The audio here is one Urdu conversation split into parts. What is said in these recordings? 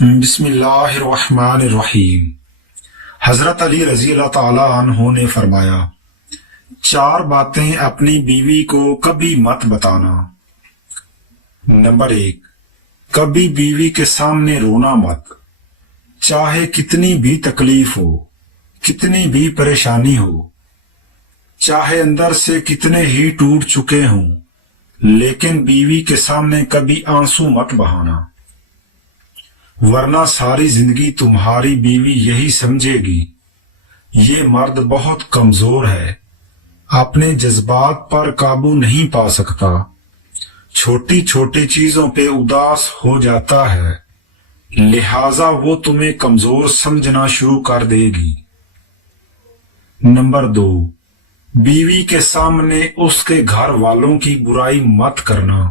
بسم اللہ الرحمن الرحیم۔ حضرت علی رضی اللہ تعالی عنہ نے فرمایا، 4 باتیں اپنی بیوی کو کبھی مت بتانا۔ نمبر 1، کبھی بیوی کے سامنے رونا مت، چاہے کتنی بھی تکلیف ہو، کتنی بھی پریشانی ہو، چاہے اندر سے کتنے ہی ٹوٹ چکے ہوں، لیکن بیوی کے سامنے کبھی آنسو مت بہانا، ورنہ ساری زندگی تمہاری بیوی یہی سمجھے گی یہ مرد بہت کمزور ہے، اپنے جذبات پر قابو نہیں پا سکتا، چھوٹی چھوٹی چیزوں پہ اداس ہو جاتا ہے، لہذا وہ تمہیں کمزور سمجھنا شروع کر دے گی۔ نمبر 2، بیوی کے سامنے اس کے گھر والوں کی برائی مت کرنا،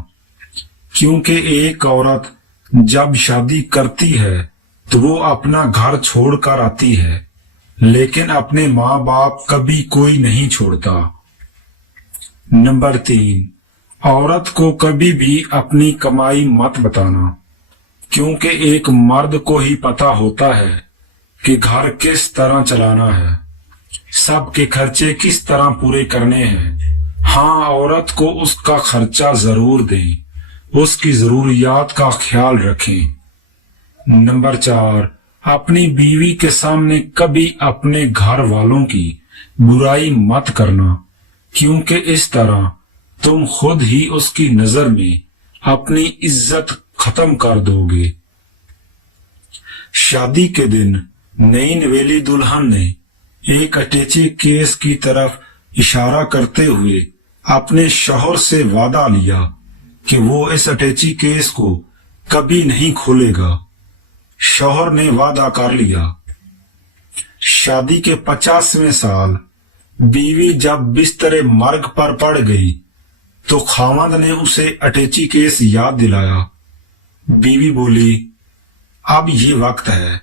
کیونکہ ایک عورت جب شادی کرتی ہے تو وہ اپنا گھر چھوڑ کر آتی ہے، لیکن اپنے ماں باپ کبھی کوئی نہیں چھوڑتا۔ نمبر 3، عورت کو کبھی بھی اپنی کمائی مت بتانا، کیونکہ ایک مرد کو ہی پتا ہوتا ہے کہ گھر کس طرح چلانا ہے، سب کے خرچے کس طرح پورے کرنے ہیں۔ ہاں، عورت کو اس کا خرچہ ضرور دیں، اس کی ضروریات کا خیال رکھیں۔ نمبر 4، اپنی بیوی کے سامنے کبھی اپنے گھر والوں کی برائی مت کرنا، کیونکہ اس طرح تم خود ہی اس کی نظر میں اپنی عزت ختم کر دو گے۔ شادی کے دن نئی نویلی دلہن نے ایک اٹیچی کیس کی طرف اشارہ کرتے ہوئے اپنے شوہر سے وعدہ لیا کہ وہ اس اٹیچی کیس کو کبھی نہیں کھولے گا۔ شوہر نے وعدہ کر لیا۔ شادی کے 50ویں سال بیوی جب بستر مرگ پر پڑ گئی تو خاوند نے اسے اٹیچی کیس یاد دلایا۔ بیوی بولی، اب یہ وقت ہے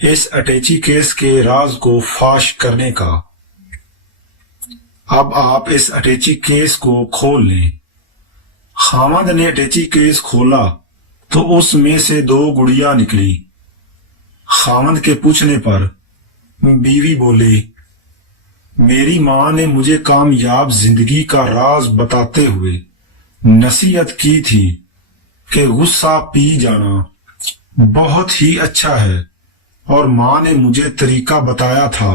اس اٹیچی کیس کے راز کو فاش کرنے کا، اب آپ اس اٹیچی کیس کو کھول لیں۔ خاوند نے اٹیچی کیس کھولا تو اس میں سے 2 گڑیاں نکلی۔ خاوند کے پوچھنے پر بیوی بولی، میری ماں نے مجھے کامیاب زندگی کا راز بتاتے ہوئے نصیحت کی تھی کہ غصہ پی جانا بہت ہی اچھا ہے، اور ماں نے مجھے طریقہ بتایا تھا۔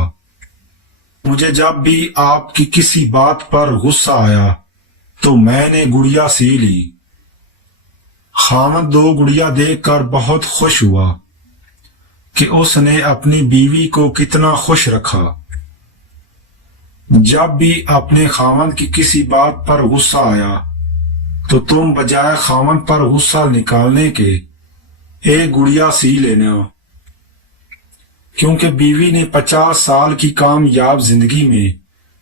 مجھے جب بھی آپ کی کسی بات پر غصہ آیا تو میں نے گڑیا سی لی۔ خاوند 2 گڑیا دیکھ کر بہت خوش ہوا کہ اس نے اپنی بیوی کو کتنا خوش رکھا۔ جب بھی اپنے خاوند کی کسی بات پر غصہ آیا تو تم بجائے خاوند پر غصہ نکالنے کے 1 گڑیا سی لینا، کیونکہ بیوی نے 50 سال کی کامیاب زندگی میں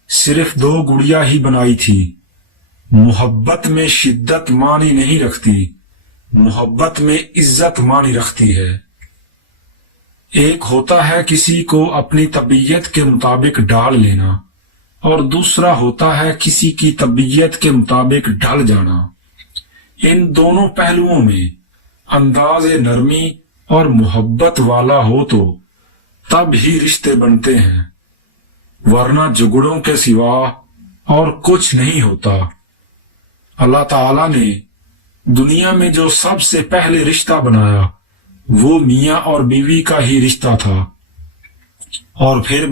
صرف 2 گڑیا ہی بنائی تھی۔ محبت میں شدت معنی نہیں رکھتی، محبت میں عزت معنی رکھتی ہے۔ ایک ہوتا ہے کسی کو اپنی طبیعت کے مطابق ڈال لینا، اور دوسرا ہوتا ہے کسی کی طبیعت کے مطابق ڈھل جانا۔ ان دونوں پہلوؤں میں انداز نرمی اور محبت والا ہو تو تب ہی رشتے بنتے ہیں، ورنہ جھگڑوں کے سوا اور کچھ نہیں ہوتا۔ اللہ تعالیٰ نے دنیا میں جو سب سے پہلے رشتہ بنایا وہ میاں اور بیوی کا ہی رشتہ تھا، اور پھر